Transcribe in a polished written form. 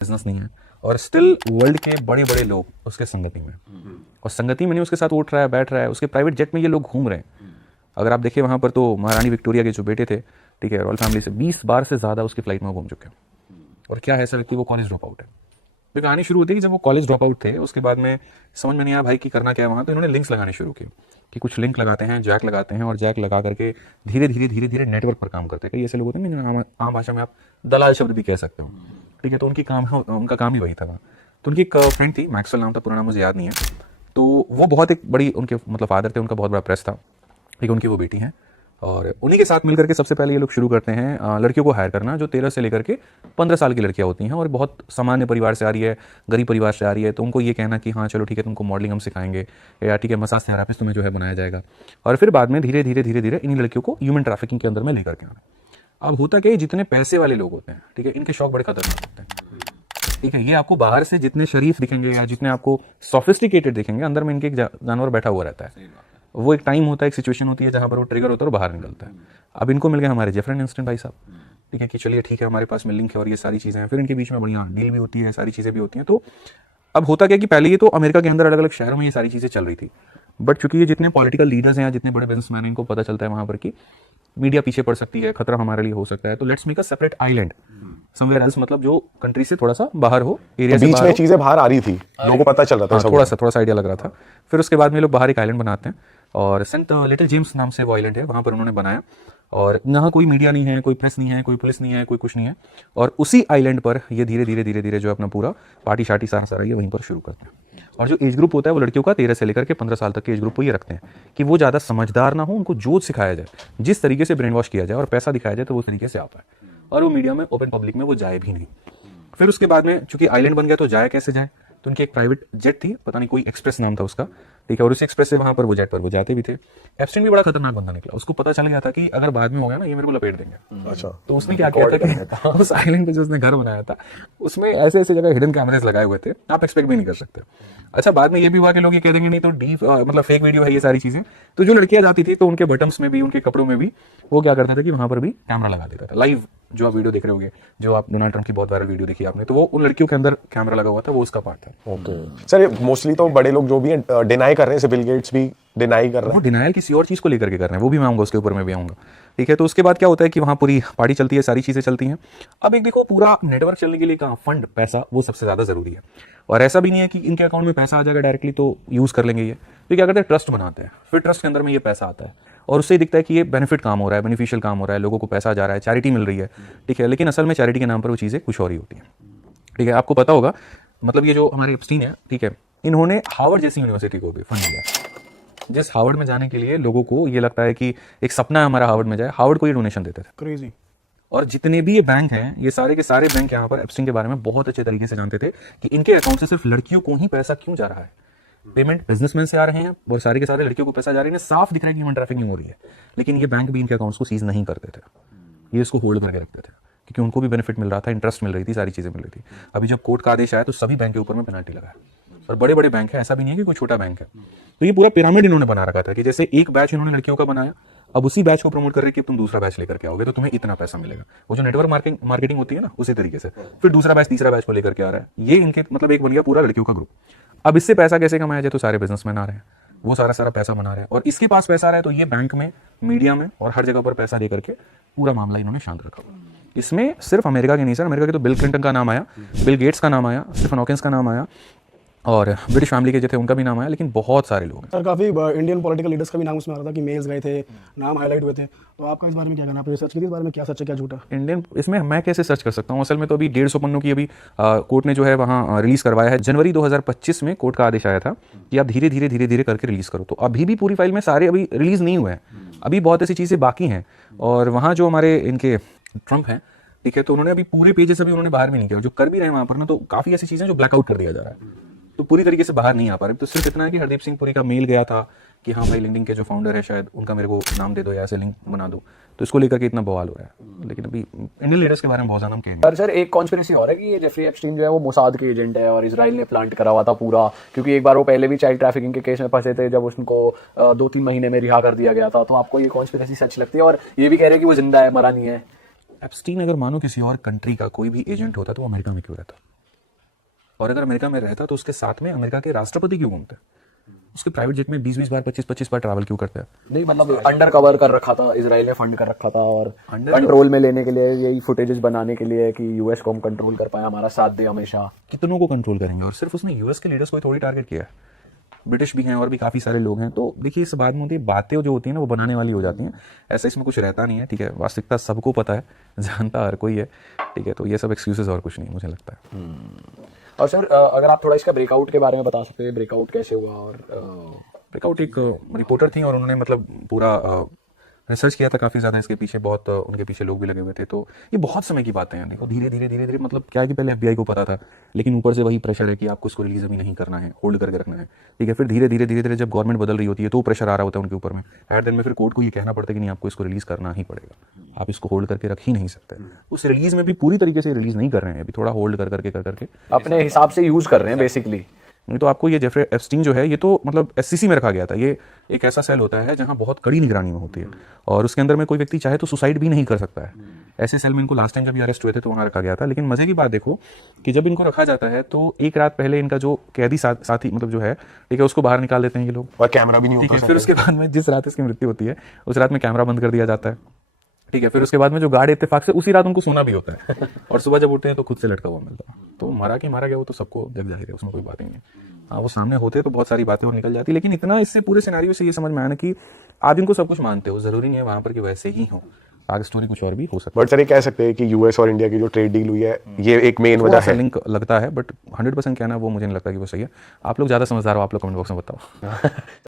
Business नहीं है, और स्टिल वर्ल्ड के बड़े बड़े लोग उसके संगति में, और संगति में नहीं उसके साथ उठ रहा है, बैठ रहा है, उसके प्राइवेट जेट में ये लोग घूम रहे हैं। अगर आप देखिए वहाँ पर तो महारानी विक्टोरिया के जो बेटे थे, ठीक है, रॉयल फैमिली से 20 बार से ज़्यादा उसकी फ्लाइट में घूम चुके हैं। और क्या है ऐसा व्यक्ति, वो कॉलेज ड्रॉप आउट है। फिर कहानी शुरू होती है कि जब वो कॉलेज ड्रॉप आउट थे, उसके बाद में समझ में नहीं आया भाई कि करना क्या है वहाँ, तो इन्होंने लिंक्स लगाने शुरू की कि कुछ लिंक लगाते हैं, जैक लगाते हैं, और जैक लगा करके धीरे धीरे नेटवर्क पर काम करते हैं। कई ऐसे लोग होते हैं ना, आम भाषा में आप दलाल शब्द भी कह सकते हो, ठीक है। तो उनका काम ही वही था वहाँ। तो उनकी एक फ्रेंड थी, मैक्सवेल नाम था, पूरा नाम मुझे याद नहीं है। तो वो बहुत एक बड़ी, उनके मतलब फादर थे, उनका बहुत बड़ा प्रेस था, ठीक है। उनकी वो बेटी हैं, और उन्हीं के साथ मिलकर के सबसे पहले ये लोग शुरू करते हैं लड़कियों को हायर करना, जो 13 से लेकर के 15 साल की लड़कियां होती हैं, और बहुत सामान्य परिवार से आ रही है, गरीब परिवार से आ रही है। तो उनको ये कहना कि हाँ चलो ठीक है, तुमको मॉडलिंग हम सिखाएंगे, या ठीक है मसाज थेरापिस्ट तुम्हें जो है बनाया जाएगा। और फिर बाद में धीरे धीरे इन्हीं लड़कियों को ह्यूमन ट्रैफिकिंग के अंदर में लेकर के आना। अब होता क्या है, जितने पैसे वाले लोग होते हैं, ठीक है, इनके शौक बड़े खतरनाक होते हैं, ठीक है। ये आपको बाहर से जितने शरीफ दिखेंगे या जितने आपको सोफिस्टिकेटेड दिखेंगे, अंदर में इनके एक जानवर बैठा हुआ रहता है। वो एक टाइम होता है, एक सिचुएशन होती है जहां पर वो ट्रिगर होता है और बाहर निकलता है। अब इनको मिल गए हमारे जेफरी एनिस्टन भाई साहब, ठीक है, कि चलिए ठीक है हमारे पास में लिंक है और ये सारी चीज़ें हैं। फिर इनके बीच में बढ़िया डील भी होती है, सारी चीज़ें भी होती हैं। तो अब होता क्या कि पहले ये तो अमेरिका के अंदर अलग अलग शहरों में ये सारी चीज़ें चल रही थी, बट चूंकि ये जितने पॉलिटिकल लीडर्स हैं या जितने बड़े बिजनेसमैन हैं, इनको पता चलता है वहां पर कि मीडिया पीछे पड़ सकती है, खतरा हमारे लिए हो सकता है, तो let's make a separate island somewhere else, मतलब जो कंट्री से थोड़ा सा बाहर हो, एरिया से बीच में चीजें बाहर आ रही थी, लोगों को पता चल रहा था, थोड़ा सा आइडिया लग रहा था। फिर उसके बाद में लोग बाहर एक आइलैंड बनाते हैं, और सेंट लिटिल जेम्स नाम से वो आइलैंड है, वहां पर उन्होंने बनाया। और यहाँ कोई मीडिया नहीं है, कोई प्रेस नहीं है, कोई पुलिस नहीं है, कोई कुछ नहीं है। और उसी आइलैंड पर ये धीरे धीरे जो अपना पूरा पार्टी शार्टी सारा ये वहीं पर शुरू करते हैं। और जो एज ग्रुप होता है वो लड़कियों का 13 से लेकर के 15 साल तक के एज ग्रुप को ये रखते हैं कि वो ज़्यादा समझदार ना हो, उनको जो सिखाया जाए, जिस तरीके से ब्रेन वॉश किया जाए और पैसा दिखाया जाए तो वो तरीके से आ पाए, और वो मीडिया में ओपन पब्लिक में वो जाए भी नहीं। फिर उसके बाद में चूंकि आइलैंड बन गया तो जाए कैसे जाए, तो उनकी एक प्राइवेट जेट थी, पता नहीं कोई एक्सप्रेस नाम था उसका, ठीक है। और उस एक्सप्रेस से वहां पर वो जेट पर वो जाते भी थे। एप्स्टीन भी बड़ा खतरनाक बंदा निकला, उसको पता चल गया था कि अगर बाद में हो गया ना ये मेरे को लपेट देंगे। अच्छा, तो उसने क्या किया था कि उस आइलैंड पे जो उसने घर बनाया था उसमें ऐसे ऐसे जगह हिडन कैमरेज लगाए हुए थे, आप एक्सपेक्ट भी नहीं कर सकते। अच्छा, बाद में ये भी हुआ कि लोग ये कह देंगे नहीं तो डीप मतलब फेक वीडियो है ये सारी चीजें। तो जो लड़कियां जाती थी तो उनके बटन्स में भी, उनके कपड़ों में भी वो क्या करते थे कि वहां पर भी कैमरा लगा देता था। लाइव जो आप वीडियो देख रहे होंगे, जो आप डोनाल्ड ट्रंप की बहुत वायरल वीडियो देखी आपने, तो वो उन लड़कियों के अंदर कैमरा लगा हुआ था, वो उसका पार्ट था। ओके सर, मोस्टली तो बड़े लोग जो भी हैं डिनाई कर रहे हैं, बिल गेट्स भी डिनाई कर रहे वो हैं। डिनायल किसी और चीज़ को लेकर के कर रहे हैं, वो भी मैं आऊँगा, उसके ऊपर मैं भी आऊँगा, ठीक है। तो उसके बाद क्या होता है कि वहाँ पूरी पार्टी चलती है, सारी चीज़ें चलती हैं। अब एक देखो, पूरा नेटवर्क चलने के लिए कहाँ फंड, पैसा, वो सबसे ज़्यादा ज़रूरी है। और ऐसा भी नहीं है कि इनके अकाउंट में पैसा आ जाएगा डायरेक्टली तो यूज़ कर लेंगे ये। तो क्या करते हैं, ट्रस्ट बनाते हैं, फिर ट्रस्ट के अंदर में ये पैसा आता है, और उससे ही दिखता है कि ये बेनिफिट काम हो रहा है, बेनिफिशियल काम हो रहा है, लोगों को पैसा जा रहा है, चैरिटी मिल रही है, ठीक है। लेकिन असल में चैरिटी के नाम पर वो चीज़ें कुछ और ही होती हैं, ठीक है। आपको पता होगा, मतलब ये जो हमारे एप्स्टीन है, ठीक है, इन्होंने हार्वर्ड जैसी यूनिवर्सिटी को भी फंड दिया। जिस हार्वर्ड में जाने के लिए लोगों को ये लगता है कि एक सपना है हमारा हार्वर्ड में जाए, हार्वर्ड को ये डोनेशन देते थे। क्रेजी। और जितने भी ये बैंक हैं, ये सारे के सारे बैंक यहाँ पर एप्स्टीन के बारे में बहुत अच्छे तरीके से जानते थे कि इनके अकाउंट से सिर्फ लड़कियों को ही पैसा क्यों जा रहा है। पेमेंट बिजनेसमैन से आ रहे हैं और सारे के सारे लड़कियों को पैसा जा रही है, साफ दिख रहा है कि ह्यूमन ट्रैफिकिंग हो रही है। लेकिन ये बैंक भी इनके अकाउंट्स को सीज नहीं करते थे, ये इसको होल्ड करके रखते थे, क्योंकि उनको भी बेनिफिट मिल रहा था, इंटरेस्ट मिल रही थी, सारी चीजें मिल रही थी। अभी जब कोर्ट का आदेश आया तो सभी बैंक के ऊपर में पेनल्टी लगा है, और बड़े बड़े बैंक है, ऐसा भी नहीं है कि कोई छोटा बैंक है। तो ये पूरा पिरामिड इन्होंने बना रखा था कि जैसे एक बैच इन्होंने लड़कियों का बनाया, अब उसी बैच को प्रमोट कर रहे हैं कि तुम दूसरा बैच लेकर के आओगे तो तुम्हें इतना पैसा मिलेगा। वो जो नेटवर्क मार्केटिंग होती है ना, उसी तरीके से फिर दूसरा बैच तीसरा बैच को लेकर के आ रहा है। ये इनके मतलब एक बन गया पूरा लड़कियों का ग्रुप। अब इससे पैसा कैसे कमाया जाए, तो सारे बिजनेसमैन आ रहे हैं, वो सारा पैसा बना रहे हैं, और इसके पास पैसा आ रहा है तो ये बैंक में, मीडिया में और हर जगह पर पैसा दे करके पूरा मामला इन्होंने शांत रखा। इसमें सिर्फ अमेरिका के नहीं सर, अमेरिका के तो बिल क्लिंटन का नाम आया, बिल गेट्स का नाम आया, स्टीफन हॉकिंस का नाम आया, और ब्रिटिश फैमिली के जो थे उनका भी नाम आया, लेकिन बहुत सारे लोग हैं सर। काफ़ी इंडियन पॉलिटिकल लीडर्स का भी नाम उसमें आ रहा था कि मेल्स गए थे, नाम हाईलाइट हुए थे। तो आपका इस बारे में क्या कहना, आपने रिसर्च की थी इस बारे में, क्या सच है क्या झूठा? इंडियन, इसमें मैं कैसे सर्च कर सकता हूँ, असल में तो अभी 150 पन्नों की अभी कोर्ट ने जो है वहाँ रिलीज करवाया है। जनवरी 2025 में कोर्ट का आदेश आया था कि आप धीरे धीरे करके रिलीज करो। तो अभी भी पूरी फाइल में सारे अभी रिलीज नहीं हुए हैं, अभी बहुत ऐसी चीज़ें बाकी हैं। और वहाँ जो हमारे इनके ट्रंप हैं, ठीक है, तो उन्होंने अभी पूरे पेजेस अभी उन्होंने बाहर भी नहीं किया, जो कर भी रहे हैं वहाँ पर ना, तो काफ़ी ऐसी चीज़ें जो ब्लैकआउट कर दिया जा रहा है, तो पूरी तरीके से बाहर नहीं आ पा रहे। तो सिर्फ इतना है कि हरदीप सिंह पुरी का मेल गया था कि हाँ भाई लिंक्डइन के जो फाउंडर है शायद उनका मेरे को नाम दे दो या ऐसे लिंक बना दो, तो इसको लेकर के इतना बवाल हो रहा है। लेकिन अभी इंडियन लीडर्स के बारे में बहुत ज़्यादा हम कहेंगे। पर सर एक कॉन्स्पिरेसी और है कि ये जेफरी एप्स्टीन जो है वो मोसाद के एजेंट है और इजराइल ने प्लांट करा हुआ था पूरा, क्योंकि एक बार वो पहले भी चाइल्ड ट्रैफिकिंग के केस में फंसे थे जब उनको 2-3 महीने में रिहा कर दिया गया था। तो आपको ये कॉन्स्पिरेसी सच लगती है? और ये भी कह रहे हैं कि वो जिंदा है, मरा नहीं है। एप्स्टीन अगर मानो किसी और कंट्री का कोई भी एजेंट होता तो वो अमेरिका में क्यों रहता? और अगर अमेरिका में रहता तो उसके साथ में अमेरिका के राष्ट्रपति क्यों घूमते? उसके प्राइवेट जेट में 20-20 बार 25-25 बार ट्रैवल क्यों करते हैं? नहीं मतलब अंडर कवर कर रखा था, इजराइल ने फंड कर रखा था और कंट्रोल में लेने के लिए, यही फुटेजेस बनाने के लिए कि यूएस को हम कंट्रोल कर पाए, हमारा साथ दे हमेशा। कितनों को कंट्रोल करेंगे? और सिर्फ उसने यूएस के लीडर्स को ही थोड़ी टारगेट किया है, ब्रिटिश भी हैं और भी काफ़ी सारे लोग हैं। तो देखिए इस बात में होती है, बातें जो होती हैं ना वो बनाने वाली हो जाती हैं, ऐसे इसमें कुछ रहता नहीं है, ठीक है। वास्तविकता सबको पता है, जानता हर कोई है, ठीक है। तो ये सब एक्सक्यूजेस और कुछ नहीं मुझे लगता है। और सर अगर आप थोड़ा इसका ब्रेकआउट के बारे में बता सकते हैं, ब्रेकआउट कैसे हुआ? और ब्रेकआउट एक रिपोर्टर थी और उन्होंने मतलब पूरा रिसर्च किया था काफ़ी ज़्यादा इसके पीछे, बहुत उनके पीछे लोग भी लगे हुए थे। तो ये बहुत समय की बातें हैं, देखो धीरे धीरे मतलब क्या है कि पहले FBI को पता था, लेकिन ऊपर से वही प्रेशर है कि आपको इसको रिलीज अभी नहीं करना है, होल्ड करके रखना है, ठीक है। फिर धीरे धीरे जब गवर्नमेंट बदल रही होती है तो प्रेशर आ रहा होता है उनके ऊपर में, एट दिन में फिर कोर्ट को ये कहना पड़ता है कि नहीं आपको इसको रिलीज करना ही पड़ेगा, आप इसको होल्ड करके रख ही नहीं सकते। उस रिलीज में भी पूरी तरीके से रिलीज नहीं कर रहे हैं, अभी थोड़ा होल्ड करके अपने हिसाब से यूज कर रहे हैं बेसिकली। नहीं तो आपको ये जेफरे एप्स्टीन जो है ये तो मतलब SCC में रखा गया था। ये एक ऐसा सेल होता है जहां बहुत कड़ी निगरानी में होती है और उसके अंदर में कोई व्यक्ति चाहे तो सुसाइड भी नहीं कर सकता है। ऐसे सेल में इनको लास्ट टाइम जब ये अरेस्ट हुए थे तो वहां रखा गया था। लेकिन मजे की बात देखो कि जब इनको रखा जाता है तो एक रात पहले इनका जो कैदी साथी मतलब जो है, ठीक है, उसको बाहर निकाल देते हैं ये लोग, और कैमरा भी नहीं ठीक होता। है। फिर उसके बाद में जिस रात इसकी मृत्यु होती है उस रात में कैमरा बंद कर दिया जाता है, ठीक है। फिर उसके बाद में जो गार्ड इत्तेफाक से उसी रात उनको सोना भी होता है और सुबह जब उठते हैं तो खुद से लटका हुआ मिलता है। तो मारा गया वो तो सबको जग जाहिर है, उसमें कोई बात ही नहीं है। हाँ वो सामने होते तो बहुत सारी बातें और निकल जाती, लेकिन इतना इससे पूरे सिनेरियो से ये समझ में आया ना कि आप इनको सब कुछ मानते हो, जरूरी नहीं है वहां पर कि वैसे ही हो, आगे स्टोरी कुछ और भी हो सकता है। बट सर ये कह सकते हैं कि यूएस और इंडिया की जो ट्रेड डील हुई है ये एक मेन थोड़ा वजह सा है। लिंक लगता है, बट 100% कहना वो मुझे नहीं लगता कि वो सही है। आप लोग ज्यादा समझदार हो, आप लोग कमेंट बॉक्स में बताओ।